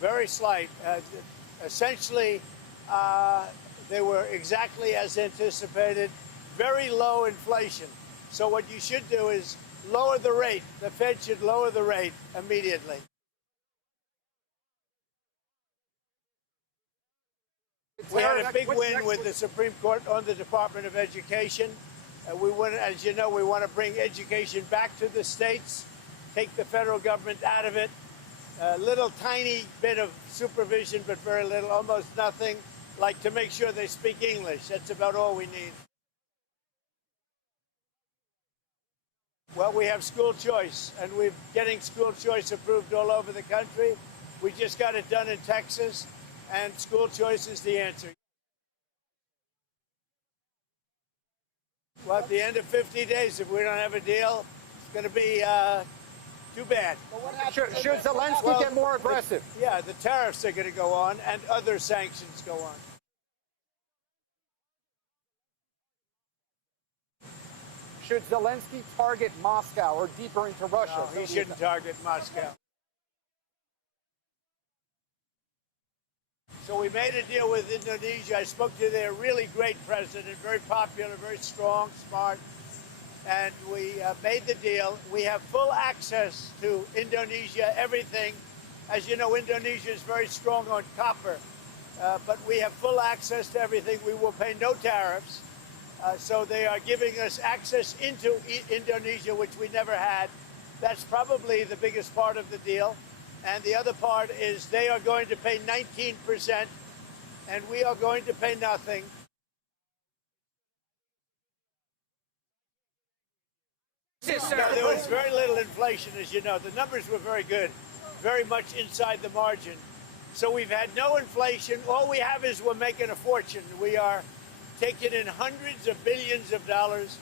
Very slight. Essentially, they were exactly as anticipated. Very low inflation. So what you should do is lower the rate. The Fed should lower the rate immediately. We had a big win with the Supreme Court on the Department of Education. We want, as you know, we want to bring education back to the states, take the federal government out of it. A little tiny bit of supervision, but very little, almost nothing, like to make sure they speak English. That's about all we need. Well, we have school choice, and we're getting school choice approved all over the country. We just got it done in Texas, and school choice is the answer. Well, at the end of 50 days, if we don't have a deal, it's going to be too bad. Should Zelensky get more aggressive? Yeah, the tariffs are going to go on, and other sanctions go on. Should Zelensky target Moscow or deeper into Russia? No, he shouldn't target Moscow. So we made a deal with Indonesia. I spoke to their really great president, very popular, very strong, smart, and we made the deal. We have full access to Indonesia, everything. As you know, Indonesia is very strong on copper, but we have full access to everything. We will pay no tariffs. So they are giving us access into Indonesia, which we never had. That's probably the biggest part of the deal. And the other part is they are going to pay 19%, and we are going to pay nothing. No, there was very little inflation, as you know. The numbers were very good, very much inside the margin. So we've had no inflation. All we have is we're making a fortune. We are taking in hundreds of billions of dollars.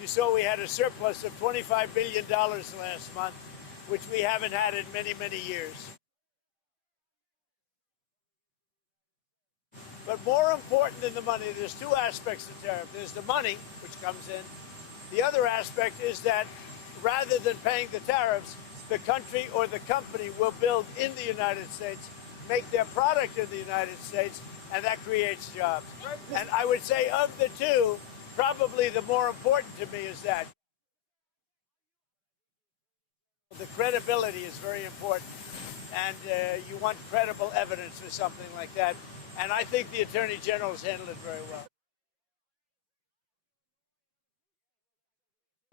You saw we had a surplus of $25 billion last month, which we haven't had in many, many years. But more important than the money, there's two aspects to tariff. There's the money, which comes in. The other aspect is that rather than paying the tariffs, the country or the company will build in the United States, make their product in the United States, and that creates jobs. And I would say of the two, probably the more important to me is that. The credibility is very important, and you want credible evidence for something like that. And I think the Attorney General has handled it very well.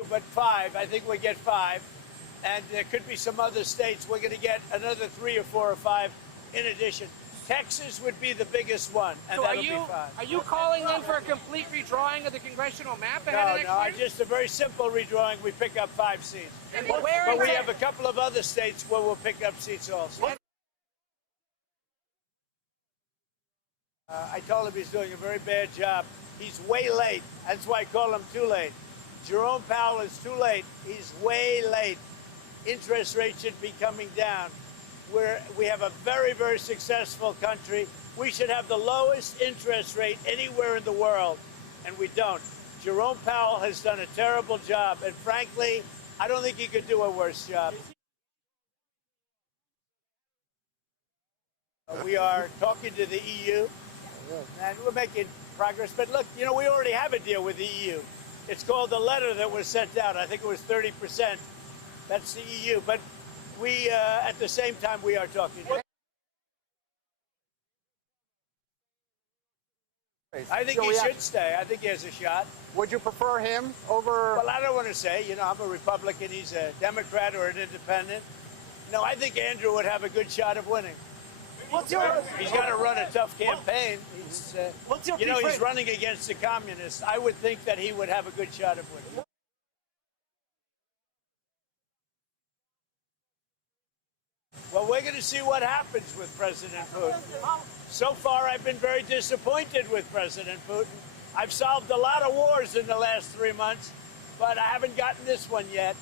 But 5, I think we get 5, and there could be some other states. We're going to get another 3 or 4 or 5 in addition. Texas would be the biggest one, and so that'll be 5. Are you calling then for a complete redrawing of the congressional map ahead of next year? Just a very simple redrawing. We pick up 5 seats. But we have a couple of other states where we'll pick up seats also. I told him he's doing a very bad job. He's way late. That's why I call him too late. Jerome Powell is too late. He's way late. Interest rates should be coming down. We have a very, very successful country. We should have the lowest interest rate anywhere in the world, and we don't. Jerome Powell has done a terrible job, and frankly, I don't think he could do a worse job. We are talking to the EU, and we're making progress. But look, you know, we already have a deal with the EU. It's called the letter that was sent out. I think it was 30%. That's the EU. But we, at the same time, we are talking. I think he should stay. I think he has a shot. Would you prefer him over? Well, I don't want to say. You know, I'm a Republican. He's a Democrat or an independent. No, I think Andrew would have a good shot of winning. He's got to run a tough campaign. He's running against the communists. I would think that he would have a good shot of winning. Well, we're going to see what happens with President Putin. So far, I've been very disappointed with President Putin. I've solved a lot of wars in the last 3 months, but I haven't gotten this one yet.